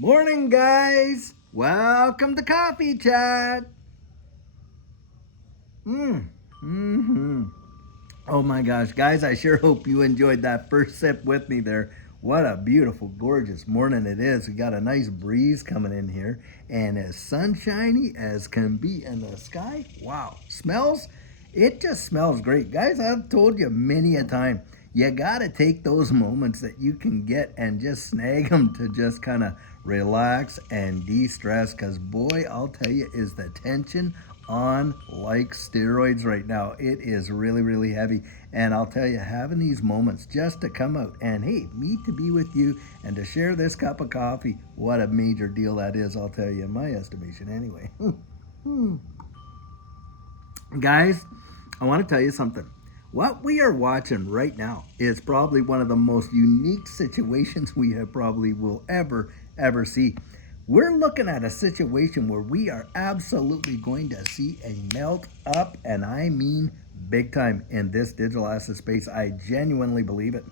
Morning, guys. Welcome to Coffee Chat. Mm-hmm. Oh my gosh, guys, I sure hope you enjoyed that first sip with me there. What a beautiful, gorgeous morning it is. We got a nice breeze coming in here and as sunshiny as can be in the sky. Wow, smells? It just smells great. Guys, I've told you many a time, you gotta take those moments that you can get and just snag them to just kind of relax and de-stress because boy, I'll tell you, is the tension on like steroids right now. It is really, really heavy. And I'll tell you, having these moments just to come out and hey, me to be with you and to share this cup of coffee, what a major deal that is, I'll tell you, in my estimation anyway. Guys, I want to tell you something. What we are watching right now is probably one of the most unique situations we have probably will ever see. We're looking at a situation where we are absolutely going to see a melt up, and I mean big time in this digital asset space. I genuinely believe it.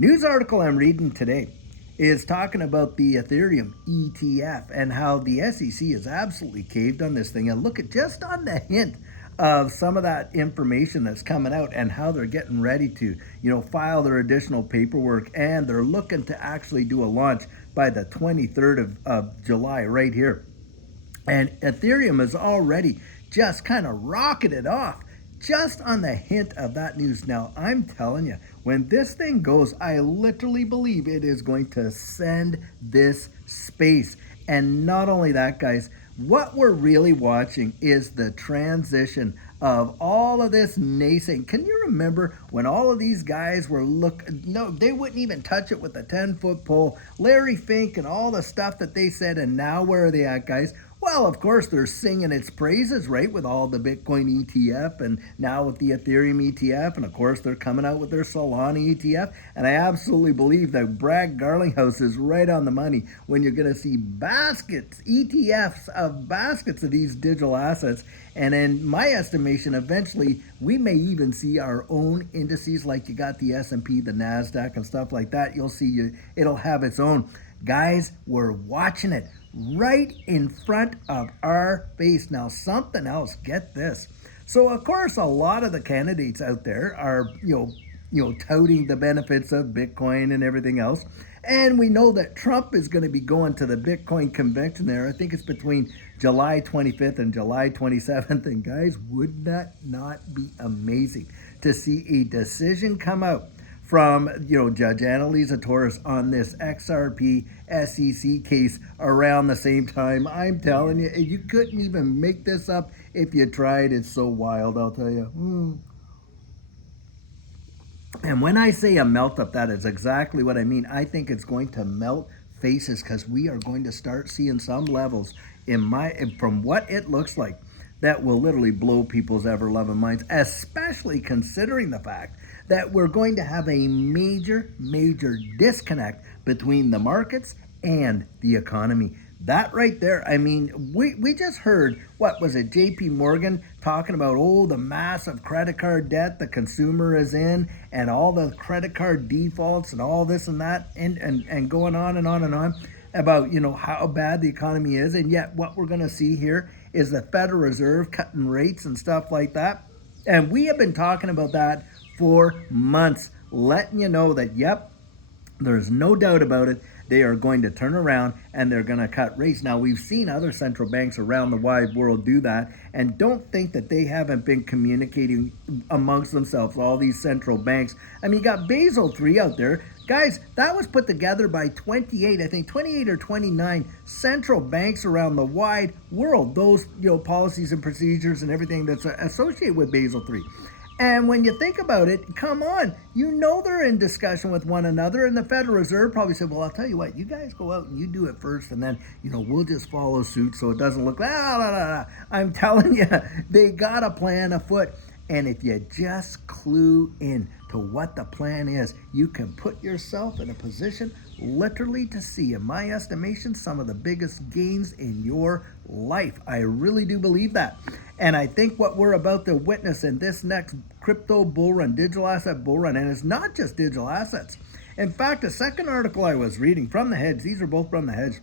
News article I'm reading today is talking about the Ethereum ETF and how the SEC is absolutely caved on this thing. And look at just on the hint of some of that information that's coming out and how they're getting ready to, file their additional paperwork, and they're looking to actually do a launch by the 23rd of July right here. And Ethereum has already just kind of rocketed off just on the hint of that news. Now, I'm telling you, when this thing goes, I literally believe it is going to send this space. And not only that, guys, what we're really watching is the transition of all of this nascent. Can you remember when all of these guys were no, they wouldn't even touch it with a 10-foot pole. Larry Fink and all the stuff that they said, and now where are they at, guys? Well, of course, they're singing its praises, right, with all the Bitcoin ETF and now with the Ethereum ETF. And, of course, they're coming out with their Solana ETF. And I absolutely believe that Brad Garlinghouse is right on the money when you're going to see baskets, ETFs of baskets of these digital assets. And in my estimation, eventually, we may even see our own indices like you got the S&P, the NASDAQ, and stuff like that. You'll see it'll have its own. Guys, we're watching it right in front of our face. Now, something else, get this. So, of course, a lot of the candidates out there are, touting the benefits of Bitcoin and everything else. And we know that Trump is going to be going to the Bitcoin convention there. I think it's between July 25th and July 27th. And guys, would that not be amazing to see a decision come out from Judge Annalisa Torres on this XRP SEC case around the same time? I'm telling you, you couldn't even make this up if you tried. It's so wild, I'll tell you. And when I say a melt up, that is exactly what I mean. I think it's going to melt faces because we are going to start seeing some levels from what it looks like that will literally blow people's ever-loving minds, especially considering the fact that we're going to have a major disconnect between the markets and the economy. That right there, I mean, we just heard, what was it, JP Morgan talking about, the massive credit card debt the consumer is in and all the credit card defaults and all this and that and going on and on and on about, how bad the economy is. And yet what we're going to see here is the Federal Reserve cutting rates and stuff like that. And we have been talking about that for months, letting you know that, yep, there's no doubt about it. They are going to turn around and they're going to cut rates. Now, we've seen other central banks around the wide world do that, and don't think that they haven't been communicating amongst themselves, all these central banks. I mean, you got Basel III out there. Guys, that was put together by 28 or 29 central banks around the wide world. Those, policies and procedures and everything that's associated with Basel III. And when you think about it, come on, they're in discussion with one another, and the Federal Reserve probably said, well, I'll tell you what, you guys go out and you do it first, and then, we'll just follow suit so it doesn't look I'm telling you, they got a plan afoot. And if you just clue in to what the plan is, you can put yourself in a position literally to see, in my estimation, some of the biggest gains in your life. I really do believe that. And I think what we're about to witness in this next crypto bull run, digital asset bull run, and it's not just digital assets. In fact, a second article I was reading from The Hedge, these are both from The Hedge,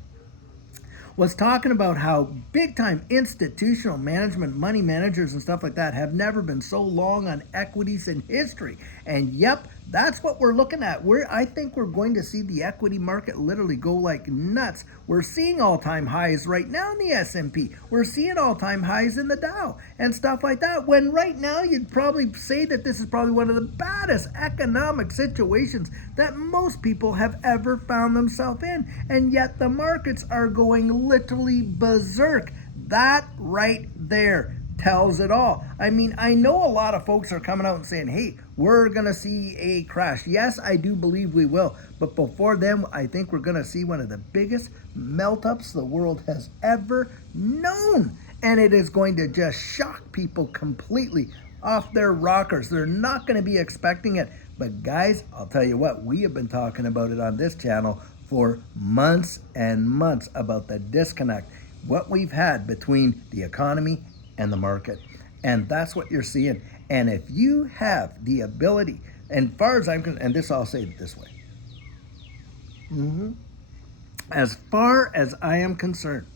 was talking about how big time institutional management, money managers and stuff like that have never been so long on equities in history. And yep, that's what we're looking at. I think we're going to see the equity market literally go like nuts. We're seeing all-time highs right now in the S&P. We're seeing all-time highs in the Dow and stuff like that. When right now you'd probably say that this is probably one of the baddest economic situations that most people have ever found themselves in. And yet the markets are going literally berserk. That right there tells it all. I mean, I know a lot of folks are coming out and saying, hey, we're going to see a crash. Yes, I do believe we will. But before then, I think we're going to see one of the biggest melt-ups the world has ever known. And it is going to just shock people completely off their rockers. They're not going to be expecting it. But guys, I'll tell you what, we have been talking about it on this channel for months and months about the disconnect, what we've had between the economy and the market. And that's what you're seeing. And if you have the ability, and far as I'm concerned, and this I'll say it this way, as far as I am concerned,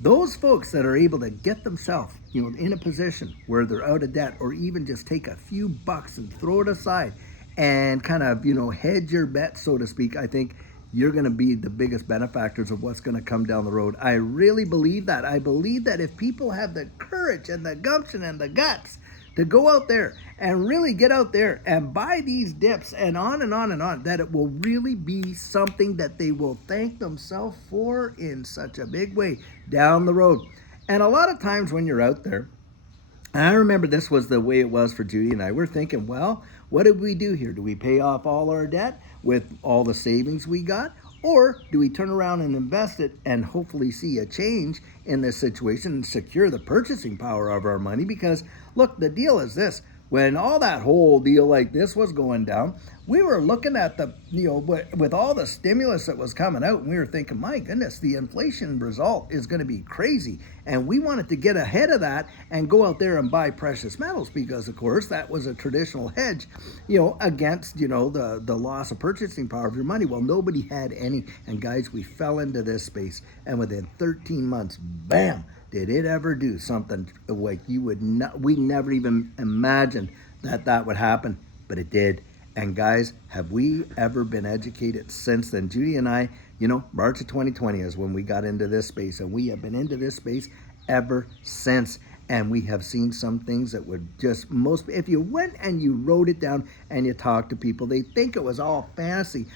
those folks that are able to get themselves, in a position where they're out of debt, or even just take a few bucks and throw it aside and kind of, hedge your bet, so to speak, I think you're going to be the biggest benefactors of what's going to come down the road. I really believe that. I believe that if people have the courage and the gumption and the guts to go out there and really get out there and buy these dips and on and on and on, that it will really be something that they will thank themselves for in such a big way down the road. And a lot of times when you're out there, I remember this was the way it was for Judy and I. We're thinking, well, what did we do here? Do we pay off all our debt with all the savings we got? Or do we turn around and invest it and hopefully see a change in this situation and secure the purchasing power of our money? Because look, the deal is this. When all that whole deal like this was going down, we were looking at the, with all the stimulus that was coming out, and we were thinking, my goodness, the inflation result is going to be crazy. And we wanted to get ahead of that and go out there and buy precious metals because, of course, that was a traditional hedge, against, the loss of purchasing power of your money. Well, nobody had any. And guys, we fell into this space. And within 13 months, bam, did it ever do something like we never even imagined that would happen, but it did. And guys, have we ever been educated since then? Judy and I, March of 2020 is when we got into this space, and we have been into this space ever since. And we have seen some things that would just if you went and you wrote it down and you talked to people, they think it was all fantasy,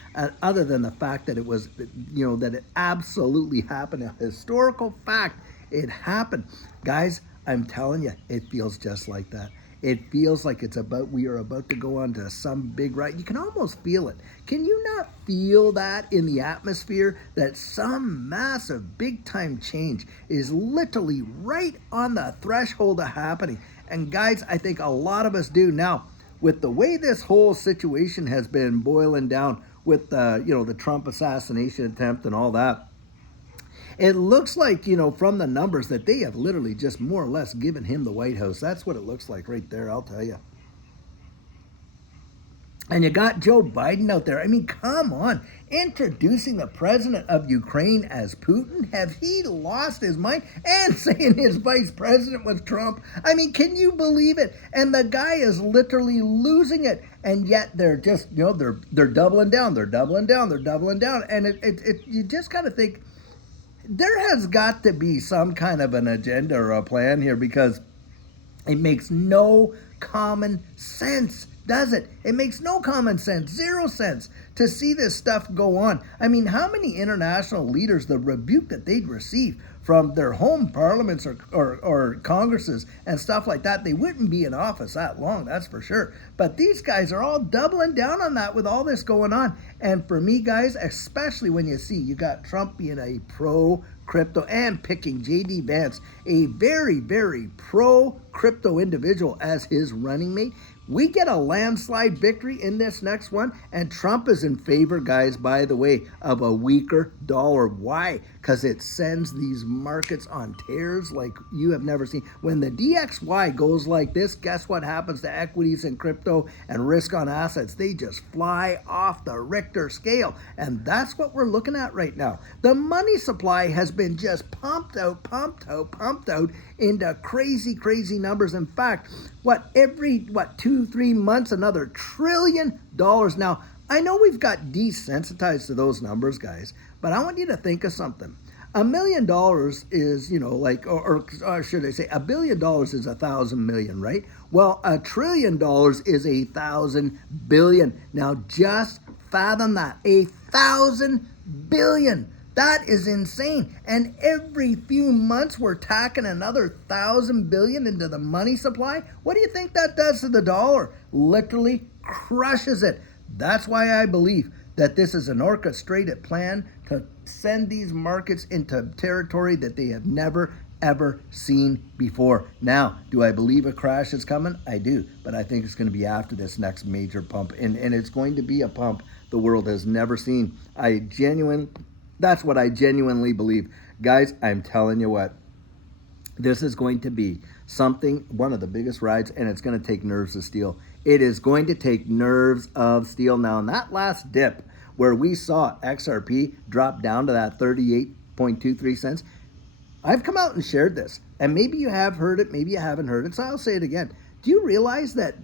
other than the fact that it was, that it absolutely happened, a historical fact. It happened. Guys, I'm telling you, it feels just like that. It feels like we are about to go on to some big ride. You can almost feel it. Can you not feel that in the atmosphere, that some massive big time change is literally right on the threshold of happening? And guys, I think a lot of us do. Now, with the way this whole situation has been boiling down with the Trump assassination attempt and all that, it looks like, from the numbers that they have literally just more or less given him the White House. That's what it looks like right there, I'll tell you. And you got Joe Biden out there. I mean, come on. Introducing the president of Ukraine as Putin. Have he lost his mind? And saying his vice president was Trump. I mean, can you believe it? And the guy is literally losing it. And yet they're just, they're doubling down. They're doubling down. They're doubling down. And you just kind of think, there has got to be some kind of an agenda or a plan here, because it makes no common sense, does it? It makes no common sense, 0 sense to see this stuff go on. I mean, how many international leaders, the rebuke that they'd receive from their home parliaments or congresses and stuff like that, they wouldn't be in office that long, that's for sure. But these guys are all doubling down on that with all this going on. And for me, guys, especially when you got Trump being a pro-crypto and picking J.D. Vance, a very, very pro-crypto individual, as his running mate, we get a landslide victory in this next one, and Trump is in favor, guys, by the way, of a weaker dollar. Why? Because it sends these markets on tears like you have never seen. When the DXY goes like this, guess what happens to equities and crypto and risk on assets? They just fly off the Richter scale. And that's what we're looking at right now. The money supply has been just pumped out into crazy numbers. In fact, every 2-3 months, another $1 trillion. Now, I know we've got desensitized to those numbers, guys, but I want you to think of something. $1 million is, or should I say, $1 billion is 1,000 million, right? Well, $1 trillion is 1,000 billion. Now, just fathom that, 1,000 billion. That is insane. And every few months, we're tacking another 1,000 billion into the money supply. What do you think that does to the dollar? Literally crushes it. That's why I believe that this is an orchestrated plan to send these markets into territory that they have never, ever seen before. Now, do I believe a crash is coming? I do, but I think it's going to be after this next major pump, and it's going to be a pump the world has never seen. That's what I genuinely believe. Guys, I'm telling you what, this is going to be one of the biggest rides, and it's going to take nerves of steel. It is going to take nerves of steel. Now, in that last dip where we saw XRP drop down to that 38.23 cents, I've come out and shared this, and maybe you have heard it, maybe you haven't heard it, so I'll say it again. Do you realize that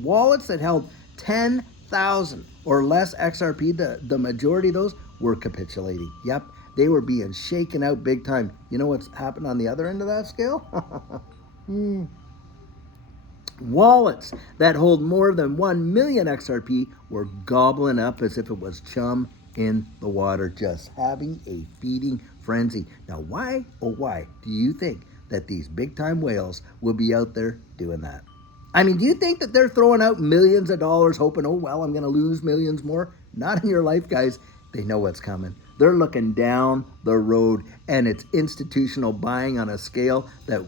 wallets that held 10,000 or less XRP, the majority of those were capitulating? Yep, they were being shaken out big time. You know what's happened on the other end of that scale? Wallets that hold more than 1 million XRP were gobbling up as if it was chum in the water, just having a feeding frenzy. Now, why do you think that these big time whales will be out there doing that? I mean, do you think that they're throwing out millions of dollars hoping, oh, well, I'm going to lose millions more? Not in your life, guys. They know what's coming. They're looking down the road, and it's institutional buying on a scale that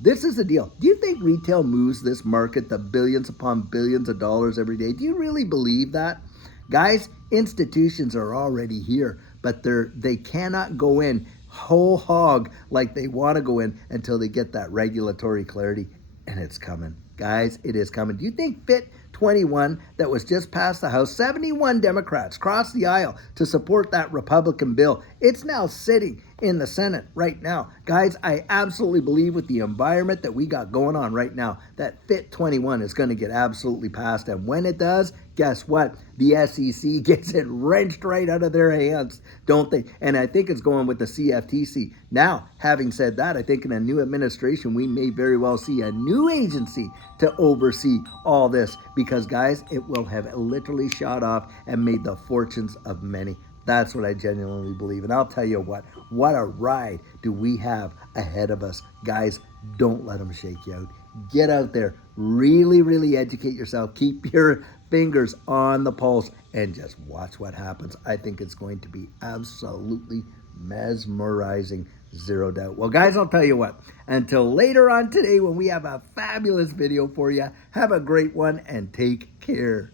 this is the deal. Do you think retail moves this market to billions upon billions of dollars every day? Do you really believe that? Guys, institutions are already here, but they cannot go in whole hog like they want to go in until they get that regulatory clarity, and it's coming. Guys, it is coming. Do you think FIT 21 that was just passed the House, 71 Democrats crossed the aisle to support that Republican bill? It's now sitting in the Senate right now. Guys, I absolutely believe with the environment that we got going on right now, that FIT 21 is going to get absolutely passed. And when it does, guess what? The SEC gets it wrenched right out of their hands, don't they? And I think it's going with the CFTC. Now, having said that, I think in a new administration, we may very well see a new agency to oversee all this, because, guys, it will have literally shot off and made the fortunes of many. That's what I genuinely believe. And I'll tell you what a ride do we have ahead of us. Guys, don't let them shake you out. Get out there, really educate yourself. Keep your fingers on the pulse and just watch what happens. I think it's going to be absolutely mesmerizing, zero doubt. Well, guys, I'll tell you what, until later on today when we have a fabulous video for you, have a great one and take care.